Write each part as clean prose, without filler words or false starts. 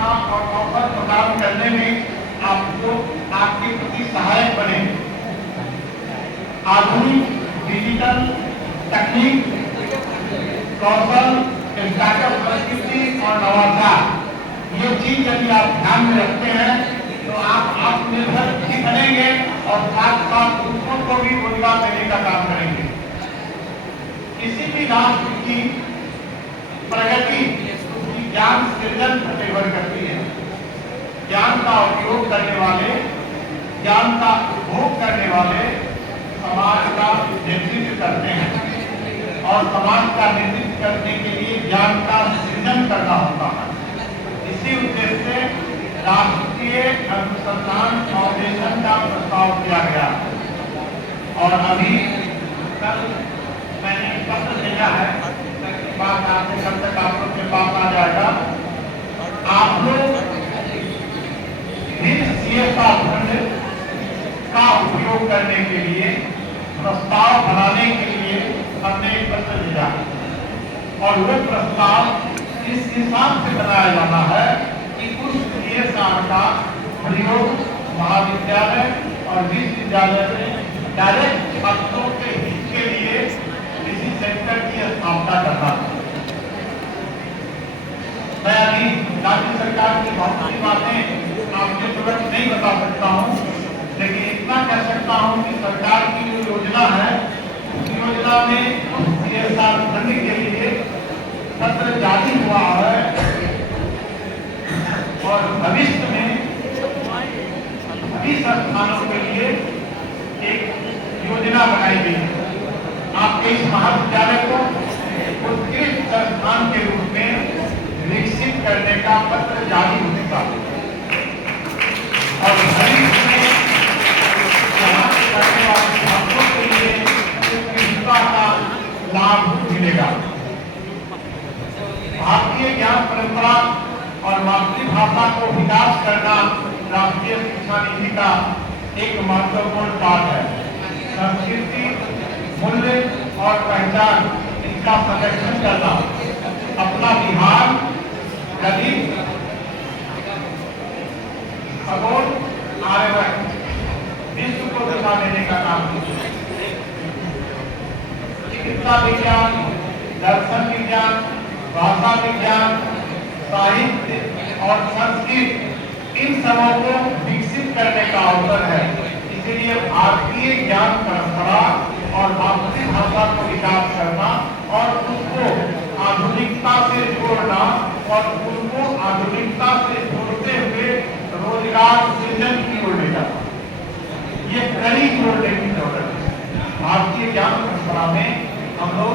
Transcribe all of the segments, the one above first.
शिक्षा और अवसर प्रदान करने में आपको आपके प्रति सहायक बने। आधुनिक डिजिटल तकनीक, कौशल, स्टार्टअप संस्कृति और नवाचार, ये चीज यदि आप ध्यान में रखते हैं तो आप आत्मनिर्भर भी बनेंगे और साथ साथ दूसरों को भी रोजगार देने का काम करेंगे। किसी भी राष्ट्र की प्रगति उसकी ज्ञान सृजन पर निर्भर करती है। ज्ञान का उपयोग करने वाले, ज्ञान का उपभोग करने वाले समाज का नेतृत्व करते हैं और समाज का नेतृत्व करने के लिए ज्ञान का सृजन करना होता है। इसी उद्देश्य से राष्ट्रीय अनुसंधान फाउंडेशन का प्रस्ताव किया गया और अभी कल मैंने पत्र भेजा है, बात आते कल तक आप लोग के पास आ जाएगा। आप लोग CSR फंड का उपयोग करने के लिए, प्रस्ताव बनाने के लिए हमने एक पत्र भेजा और वो प्रस्ताव इस हिसाब से बनाया जाना है कि उस CSR का प्रयोग महाविद्यालय और विश्वविद्यालय में डायरेक्ट छात्रों के हित के लिए किसी सेंटर की स्थापना करना। मैं अभी राज्य सरकार की बहुत सी बातें आपके तुरंत नहीं बता सकता हूँ, लेकिन इतना कह सकता हूँ कि सरकार की जो योजना है उस योजना में CSR फंड के लिए पत्र जारी हुआ है और भविष्य में सभी संस्थानों के लिए एक योजना बनाई गई है। आपके इस महाविद्यालय को उत्कृष्ट संस्थान के रूप में विकसित करने का पत्र जारी हो चुका है और भविष्य में यहाँ से करने वाले छात्रों के लिए उत्कृष्टता का लाभ मिलेगा। भारतीय ज्ञान परंपरा और मातृभाषा को विकास करना राष्ट्रीय शिक्षा नीति का एक महत्वपूर्ण पाठ है। संस्कृति, मूल्य और पहचान, इनका संरक्षण करना अपना बिहार गणित, खगोल, आर्यभट्ट विश्व को दिखा देने का काम है। चिकित्सा विज्ञान, दर्शन विज्ञान, भाषा विज्ञान, साहित्य और संस्कृत, इन सबों को विकसित करने का अवसर है। इसलिए भारतीय ज्ञान परंपरा और मातृभाषा को विकास करना और उसको आधुनिकता से जोड़ना और उनको आधुनिकता से जोड़ते हुए रोजगार सृजन की ओर ले जाना, ये कड़ी जोड़ने की जरूरत है। भारतीय ज्ञान परंपरा में हम लोग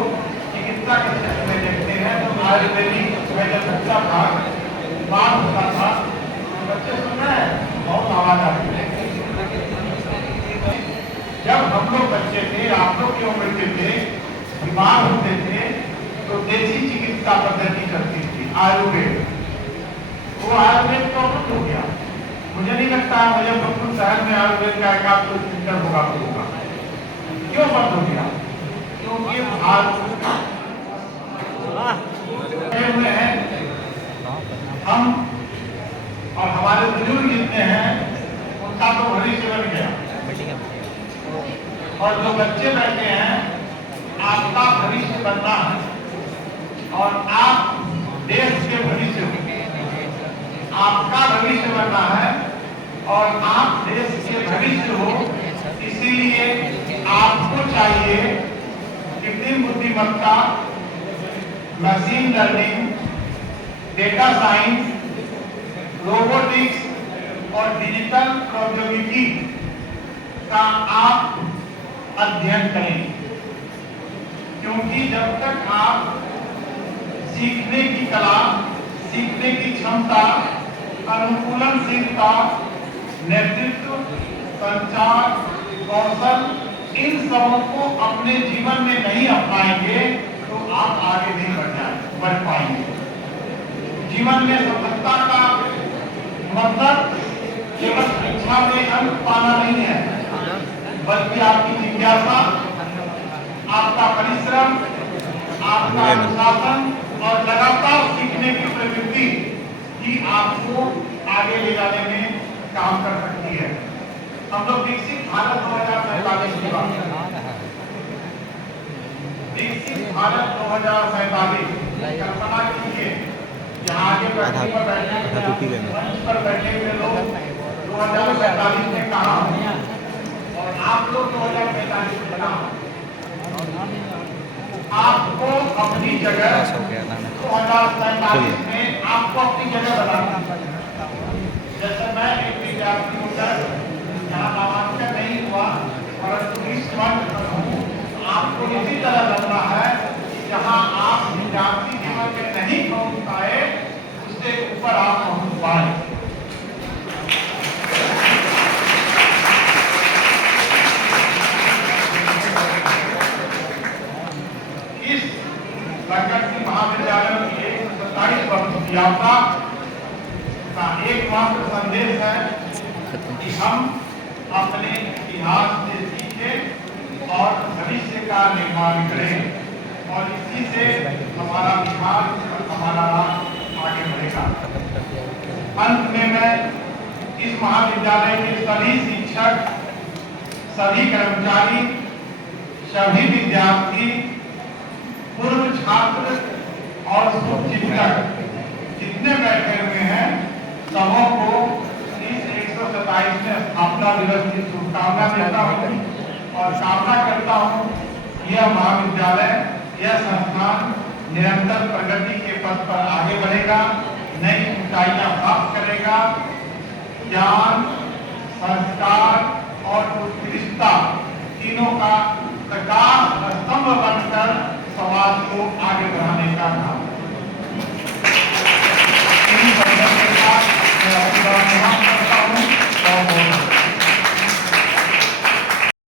चिकित्सा के क्षेत्र में देखते हैं तो आयुर्वेदिक में जब बच्चा था, बात होता था, बच्चे सुन रहे हैं, बहुत आवाज आ रही है। जब हम लोग बच्चे थे, आप लोग की उम्र के थे, बीमार होते थे तो देसी चिकित्सा पद्धति करती थी, आयुर्वेद। वो आयुर्वेद तो बंद हो गया। मुझे नहीं लगता है मुजफ्फरपुर शहर में आयुर्वेद का एक आध सेंटर होगा। क्यों बंद हो गया? क्योंकि हुए हैं हम और हमारे बुजुर्ग जितने हैं उनका तो भविष्य बन गया और जो बच्चे बैठे हैं आपका भविष्य बनना है और आप देश के भविष्य हो। आपका भविष्य बनना है और आप देश के भविष्य हो। इसीलिए आपको चाहिए कृत्रिम बुद्धिमत्ता, machine learning, data science, robotics और डिजिटल प्रौद्योगिकी का आप अध्ययन करें, क्योंकि जब तक आप सीखने की कला, सीखने की क्षमता, अनुकूलनशीलता, नेतृत्व, संचार, कौशल, इन सबों को अपने जीवन में नहीं अपनाएंगे तो आप आगे नहीं बढ़ पाएंगे। जीवन में सफलता का मतलब केवल शिक्षा में अंक पाना नहीं है, बल्कि आपकी जिज्ञासा, आपका परिश्रम, आपका अनुशासन और लगातार सीखने की प्रवृत्ति, ही आपको आगे ले जाने में काम कर सकती है। हम लोग विकसित भारत 2047 की बात कर रहे हैं। विकसित भारत 2047 कल्पना कीजिए, यहाँ आगे बैठने पर बैठे हुए लोग 2047 में कहाँ और आप लोग 2045 में कहाँ। आपको अपनी जगह 2047 में आपको अपनी जगह बताना पड़ेगा। जैसे मैं एक विद्यार्थी होकर यहाँ नामांकन नहीं हुआ परंतु इस मंच पर हूँ, आपको इसी तरह लगना है कि जहाँ आप विद्यार्थी जीवन में नहीं पहुँच पाए उससे ऊपर आप पहुँच पाए। इस प्रगति सिंह महाविद्यालय की 127 वर्ष की यात्रा का एकमात्र संदेश है कि हम अपने इतिहास से सीखें और भविष्य का निर्माण करें और इसी से हमारा बिहार और हमारा राज्य आगे बढ़ेगा। अंत में मैं इस महाविद्यालय के सभी शिक्षक, सभी कर्मचारी, सभी विद्यार्थी, पूर्व छात्र और शिक्षक जितने बैठे हुए हैं सबों को इस 127वें स्थापना दिवस की शुभकामना देता हूँ और कामना करता हूँ यह महाविद्यालय, यह संस्थान निरंतर प्रगति के पथ पर आगे बढ़ेगा, नई ऊंचाइयां प्राप्त करेगा, ज्ञान, संस्कार और उत्कृष्टता तीनों का प्रकाश स्तंभ बनकर समाज को आगे बढ़ाने का काम।